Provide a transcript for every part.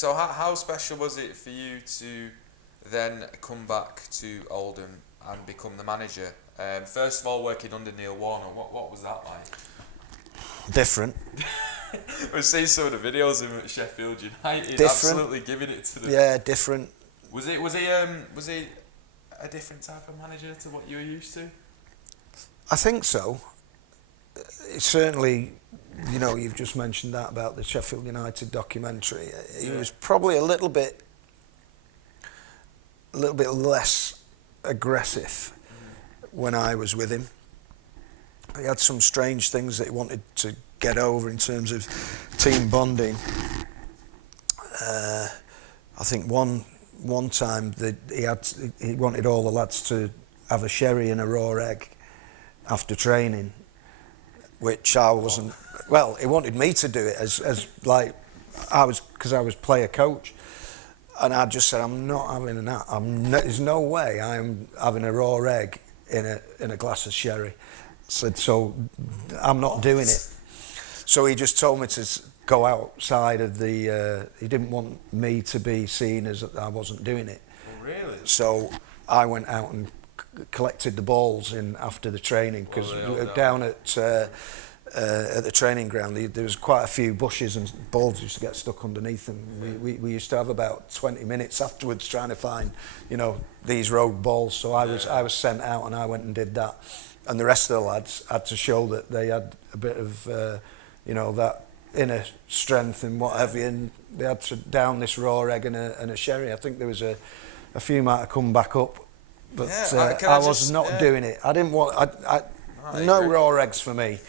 So how special was it for you to then come back to Oldham and become the manager? First of all, working under Neil Warnock, what was that like? Different. We've seen some of the videos of him at Sheffield United, Different. absolutely giving it to the... Yeah, different. Was he a different type of manager to what you were used to? I think so. It certainly, you've just mentioned that about the Sheffield United documentary. He was probably a little bit less aggressive when I was with him. He had some strange things that he wanted to get over in terms of team bonding. I think one time that he wanted all the lads to have a sherry and a raw egg after training, which I wasn't. Well, he wanted me to do it as like because I was player coach, and I just said I'm not having that. There's no way I'm having a raw egg in a glass of sherry. Said so, I'm not doing it. So he just told me to go outside of the. He didn't want me to be seen as I wasn't doing it. Oh, really? So I went out and collected the balls in after the training because down at the training ground there was quite a few bushes and balls used to get stuck underneath them. We used to have about 20 minutes afterwards trying to find these rogue balls. So I was sent out and I went and did that, and the rest of the lads had to show that they had a bit of that inner strength and what have you, and they had to down this raw egg and a sherry. I think there was a few might have come back up. But I was not doing it. I didn't want. No raw eggs for me.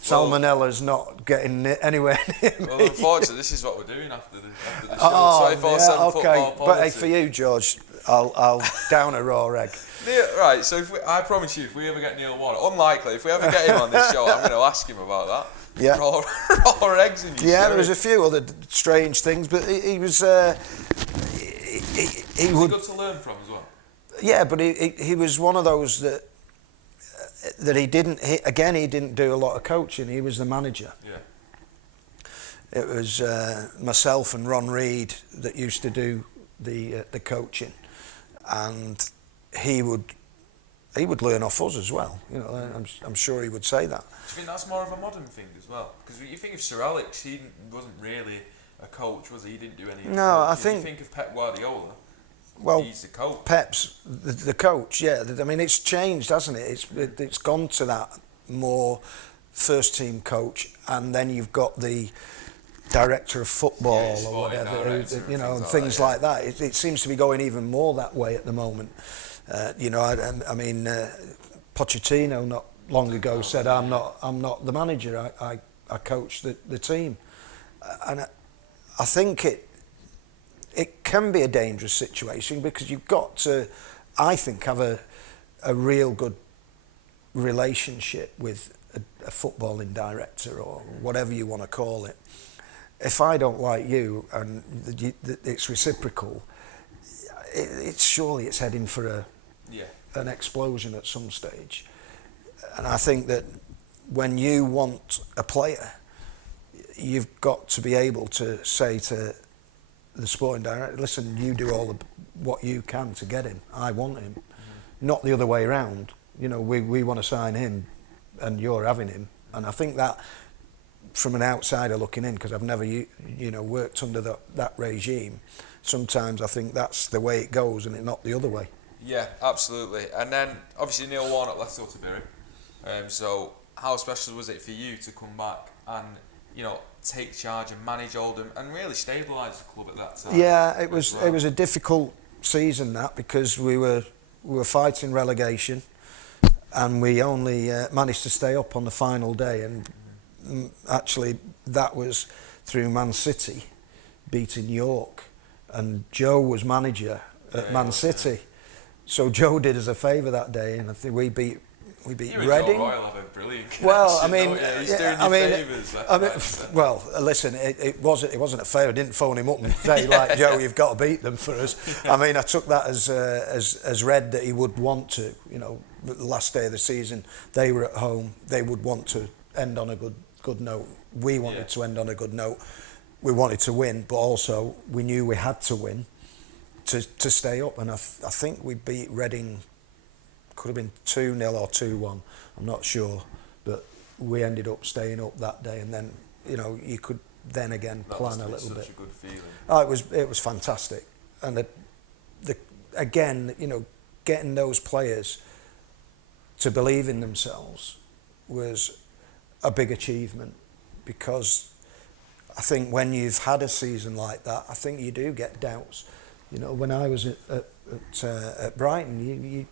Salmonella's not getting anywhere near me. Well, unfortunately, this is what we're doing after the show. 24/7 football but hey, for you, George, I'll down a raw egg. Right. So I promise you, if we ever get Neil Warnock, unlikely. If we ever get him on this show, I'm going to ask him about that. Yeah. Raw eggs in your Yeah, sherry. there was a few other strange things, but he was. He would. Good to learn from as well. Yeah, but he was one of those that he didn't do a lot of coaching. He was the manager. Yeah. It was myself and Ron Reid that used to do the coaching, and he would learn off us as well. I'm sure he would say that. Do you think that's more of a modern thing as well? Because you think of Sir Alex, he wasn't really a coach, was he? He didn't do any. No, I think. You think of Pep Guardiola. Well, he's the coach. Peps, the coach, yeah. I mean, it's changed, hasn't it? It's gone to that more first team coach, and then you've got the director of football or whatever, and things like that. It seems to be going even more that way at the moment. I mean, Pochettino not long ago said, "I'm not the manager. I coach the team," and I think it can be a dangerous situation because you've got to, I think, have a real good relationship with a footballing director or whatever you want to call it. If I don't like you and it's reciprocal, surely it's heading for an explosion at some stage. And I think that when you want a player, you've got to be able to say to the sporting director, listen, you do what you can to get him. I want him, not the other way around. We want to sign him, and you're having him. And I think that, from an outsider looking in, because I've never worked under that regime, sometimes I think that's the way it goes, and not the other way. Yeah, absolutely. And then obviously Neil Warnock left Oldham. So how special was it for you to come back and take charge and manage Oldham and really stabilise the club at that time? Yeah, it was a difficult season because we were fighting relegation, and we only managed to stay up on the final day, and actually that was through Man City beating York, and Joe was manager at Man City, so Joe did us a favour that day, and I think we beat Reading. Joe Royal have a brilliant connection, well, I mean, he's doing you favours. Well, listen, it wasn't a favour. I didn't phone him up and say like, Joe, you've got to beat them for us. I mean, I took that as read that he would want to. The last day of the season, they were at home. They would want to end on a good note. We wanted to end on a good note. we wanted to win, but also we knew we had to win to stay up. And I think we beat Reading, could have been 2-0 or 2-1, I'm not sure, but we ended up staying up that day. And then, you know, you could then again plan a little bit. Such a good feeling. Oh, it was fantastic. And again, you know, getting those players to believe in themselves was a big achievement, because I think when you've had a season like that, I think you do get doubts. You know, when I was at Brighton,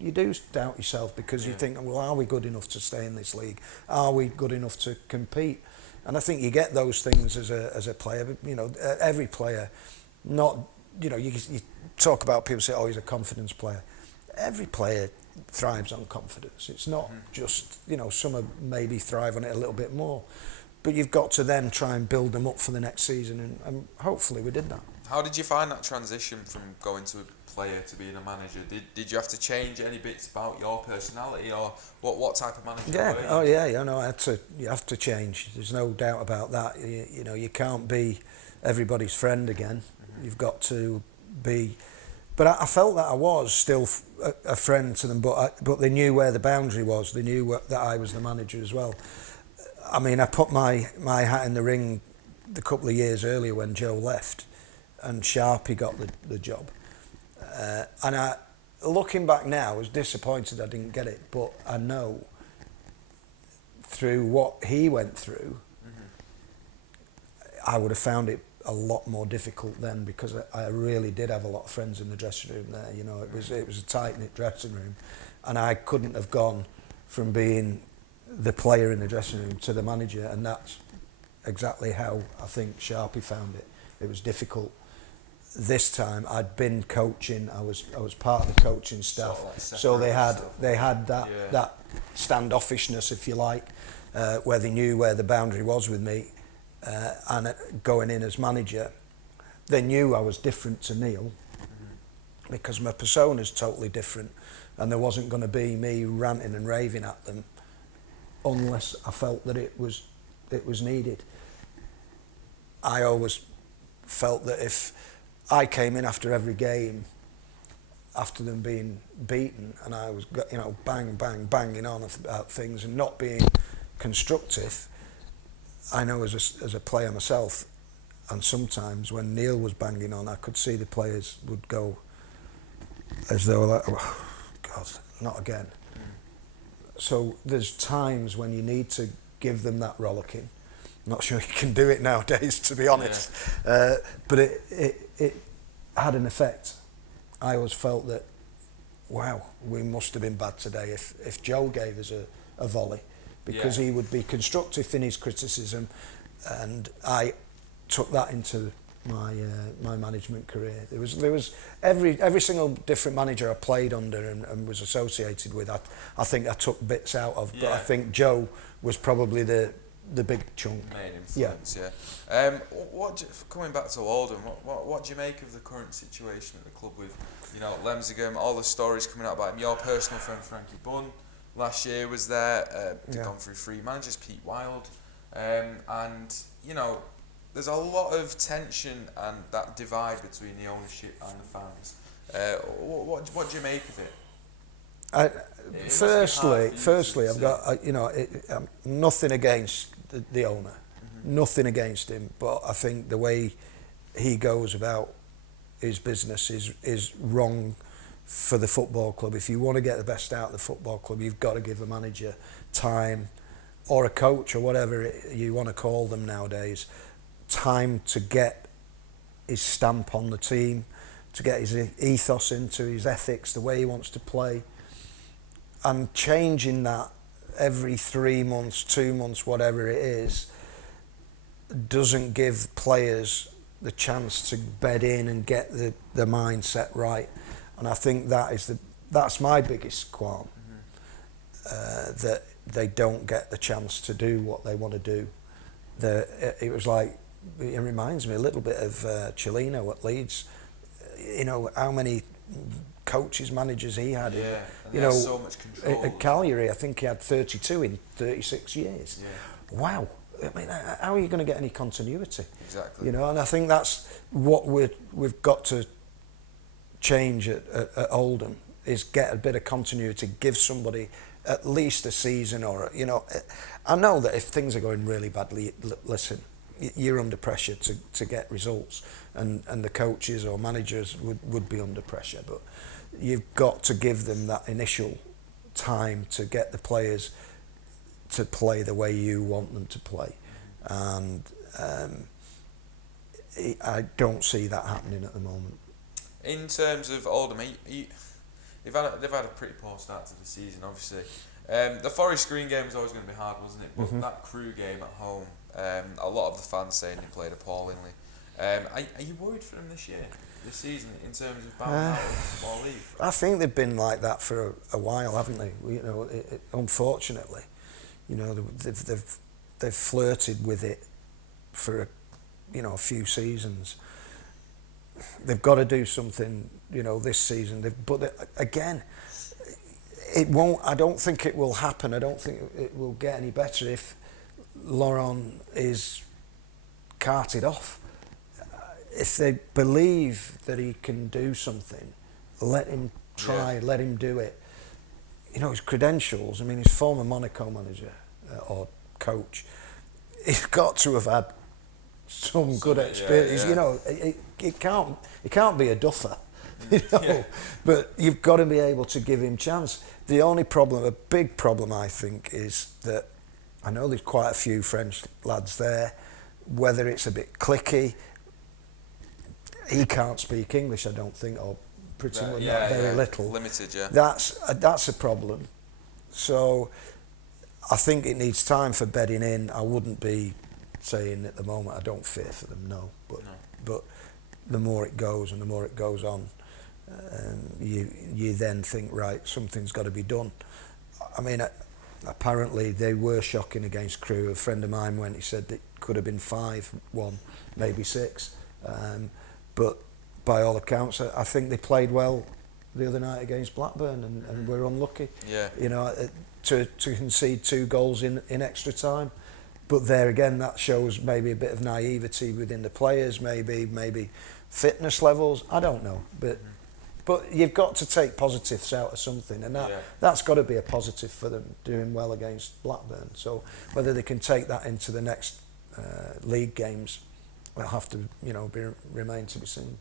you do doubt yourself, because you think, well, are we good enough to stay in this league? Are we good enough to compete? And I think you get those things as a player. But, you know, every player, not, you know, you talk about people say, oh, he's a confidence player. Every player thrives on confidence. It's not just, you know, some maybe thrive on it a little bit more. But you've got to then try and build them up for the next season, and hopefully we did that. How did you find that transition from going to a player to being a manager? Did you have to change any bits about your personality, or what type of manager were you? Oh yeah, you know, you have to change. There's no doubt about that. You know, you can't be everybody's friend again. You've got to be. But I felt that I was still a friend to them, but they knew where the boundary was. They knew that I was the manager as well. I mean, I put my hat in the ring a couple of years earlier when Joe left, and Sharpie got the job. And looking back now, I was disappointed I didn't get it, but I know through what he went through, I would have found it a lot more difficult then, because I really did have a lot of friends in the dressing room there. You know, it was a tight-knit dressing room, and I couldn't have gone from being the player in the dressing room to the manager, and that's exactly how I think Sharpie found it. It was difficult. This time I'd been coaching. I was part of the coaching staff, Sort of like so they had that Yeah. that standoffishness, if you like, where they knew where the boundary was with me, and going in as manager, they knew I was different to Neil, because my persona's totally different, and there wasn't going to be me ranting and raving at them unless I felt that it was needed. I always felt that if I came in after every game, after them being beaten, and I was, you know, banging on about things and not being constructive, I know as a player myself, and sometimes when Neil was banging on, I could see the players would go as though like, oh, God, not again. So there's times when you need to give them that rollicking. I'm not sure you can do it nowadays, to be honest. Yeah. But it had an effect. I always felt that, wow, we must have been bad today if Joe gave us a volley, because he would be constructive in his criticism, and I took that into my management career. There was every single different manager I played under and was associated with. I think I took bits out of, but I think Joe was probably the big chunk. Main influence, yeah. Coming back to Oldham, what do you make of the current situation at the club with, you know, Lemsingham, all the stories coming out about him? Your personal friend Frankie Bunn last year was there. They've gone through 3 managers, Pete Wild, and you know, there's a lot of tension and that divide between the ownership and the fans. What do you make of it? Firstly, I've got nothing against the owner, nothing against him, but I think the way he goes about his business is wrong for the football club. If you want to get the best out of the football club, you've got to give a manager time, or a coach, or whatever you want to call them nowadays, time to get his stamp on the team, to get his ethos into his ethics, the way he wants to play. And changing that every 3 months, 2 months, whatever it is, doesn't give players the chance to bed in and get the mindset right. And I think that's my biggest qualm, that they don't get the chance to do what they want to do. It was like, it reminds me a little bit of Cellino at Leeds. You know, how many coaches, managers he had. Yeah, you know, so much control. At Cagliari, I think he had 32 in 36 years. Yeah. Wow, I mean, how are you going to get any continuity? Exactly. You know, and I think that's what we've got to change at Oldham, is get a bit of continuity, give somebody at least a season, or you know, I know that if things are going really badly, listen, you're under pressure to get results, and the coaches or managers would be under pressure, but you've got to give them that initial time to get the players to play the way you want them to play, and I don't see that happening at the moment. In terms of Oldham, they've had a pretty poor start to the season, obviously. The Forest Green game was always going to be hard, wasn't it? But that Crewe game at home, a lot of the fans saying they played appallingly. Are you worried for them this season, in terms of bowing out of the Football League? I think they've been like that for a while, haven't they? You know, unfortunately, you know, they've flirted with it for a few seasons. They've got to do something, you know, this season. Again, it won't. I don't think it will happen. I don't think it will get any better if Laurent is carted off. If they believe that he can do something, let him try. Let him do it. You know, his credentials. I mean, his former Monaco manager or coach, he's got to have had some good experience. You know, it can't be a duffer. You know, but you've got to be able to give him chance. The only problem, a big problem, I think, is that I know there's quite a few French lads there. Whether it's a bit cliquey, he can't speak English, I don't think, or pretty much very little. Limited, yeah. That's a problem. So I think it needs time for bedding in. I wouldn't be saying at the moment I don't fear for them, but the more it goes and the more it goes on, you then think, right, something's got to be done. I mean, apparently they were shocking against Crewe. A friend of mine went, he said it could have been 5-1, maybe 6, but by all accounts I think they played well the other night against Blackburn and were unlucky, you know, to concede 2 goals in extra time. But there again, that shows maybe a bit of naivety within the players, maybe fitness levels. I don't know, but you've got to take positives out of something, and that's got to be a positive for them doing well against Blackburn. So whether they can take that into the next league games, will have to remain to be seen.